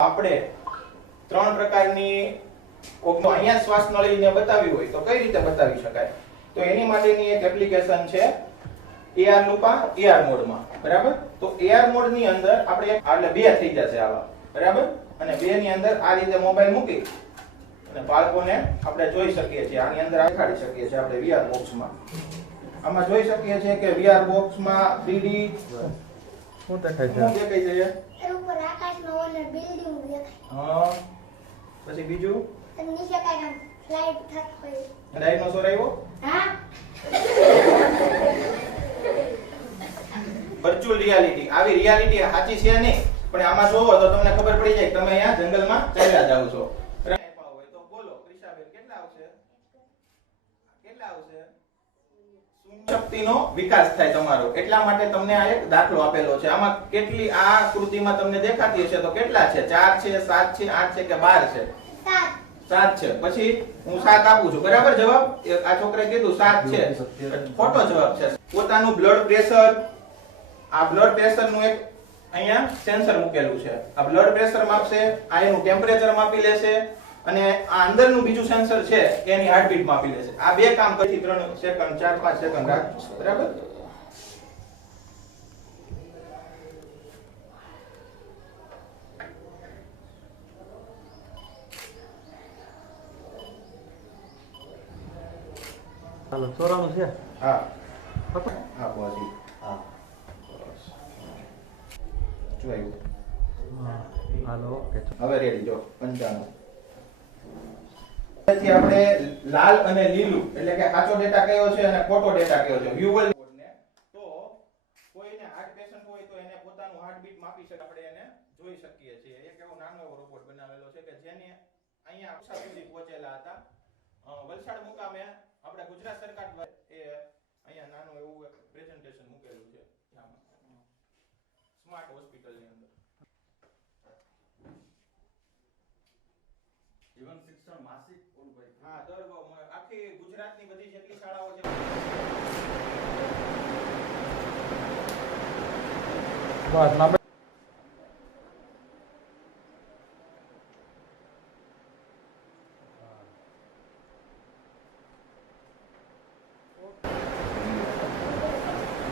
આપણે ત્રણ પ્રકારની અહીંયા શ્વાસ નળીને બતાવી હોય તો કઈ રીતે બતાવી શકાય? તો એની માટેની એક એપ્લિકેશન છે AR લુપા AR મોડમાં, બરાબર? તો AR મોડની અંદર આપણે એટલે બે થઈ જશે આવા, બરાબર? અને બે ની અંદર આ રીતે મોબાઈલ મૂકી અને બાળકોને આપણે જોઈ શકીએ છીએ. આની અંદર દેખાડી શકીએ છીએ આપણે VR બોક્સમાં. આમાં જોઈ શકીએ છીએ કે VR બોક્સમાં 3D શું દેખાય છે? શું દેખાય છે? ઉપર આકાશમાં ઓલર બિલ્ડિંગ દેખાય. હા. પછી બીજું નીચે કાંઈ ફ્લાઇટ થત હોય. ડાયનોસોર આવ્યો? હા. Virtual reality. આવી રિયાલિટી સાચી છે નહીં, પણ આમાં જોવો તો તમને ખબર પડી જાય કે તમે અહીંયા જંગલમાં ચાલ્યા જાવ છો. હોય તો બોલો ક્રિશાબેન, કેટલા આવશે? કેટલા આવશે? શક્તિનો વિકાસ થાય તમારો. એટલા માટે તમને આ એક દાખલો આપેલો છે. આમાં કેટલી આ આકૃતિમાં તમને દેખાતી હશે તો કેટલા છે? 4 છે, 7 છે, 8 છે કે 12 છે? 7 છે. પછી હું 7 આપું છું, બરાબર? જવાબ આ છોકરાએ કીધું 7 છે. ખોટો જવાબ છે. પોતાનું બ્લડ પ્રેશર, આ બ્લડ પ્રેશર નું એક અહીંયા સેન્સર મૂકેલું છે. આ બ્લડ પ્રેશર માપશે, આ એનું ટેમ્પરેચર માપી લેશે અને આ અંદરનું બીજું સેન્સર છે એની હાર્ટબીટ માપી લેશે. આ બે કામ પછી 3 સેકન્ડ 4-5 સેકન્ડ રાખજો, બરાબર? હાલો 94 છે. હા હા બોજી હા જોયું. Hello okay. હવે રેડી જો 95. તેથી આપણે લાલ અને લીલું એટલે કે સાચો ડેટા કયો છે અને ખોટો ડેટા કયો છે વ્યુઅલ ને તો કોઈને હાર્ટ પેશન્ટ હોય તો એને પોતાનું હાર્ટબીટ માપી શકે, આપણે એને જોઈ શકીએ છીએ. એક એવો નાનો એવો રોબોટ બનાવેલો છે કે જેને અહીંયા અક્ષર સુધી પહોંચેલા હતા વલસાડ મુકામે આપણે ગુજરાત સરકાર દ્વારા એ અહીંયા નાનું એવું પ્રેઝન્ટેશન મૂકેલું છે સ્માર્ટ હોસ્પિટલની અંદર. જીવન શિક્ષણ માસિક હા આખી ગુજરાતની બધી જેટલી શાળાઓ છે બસ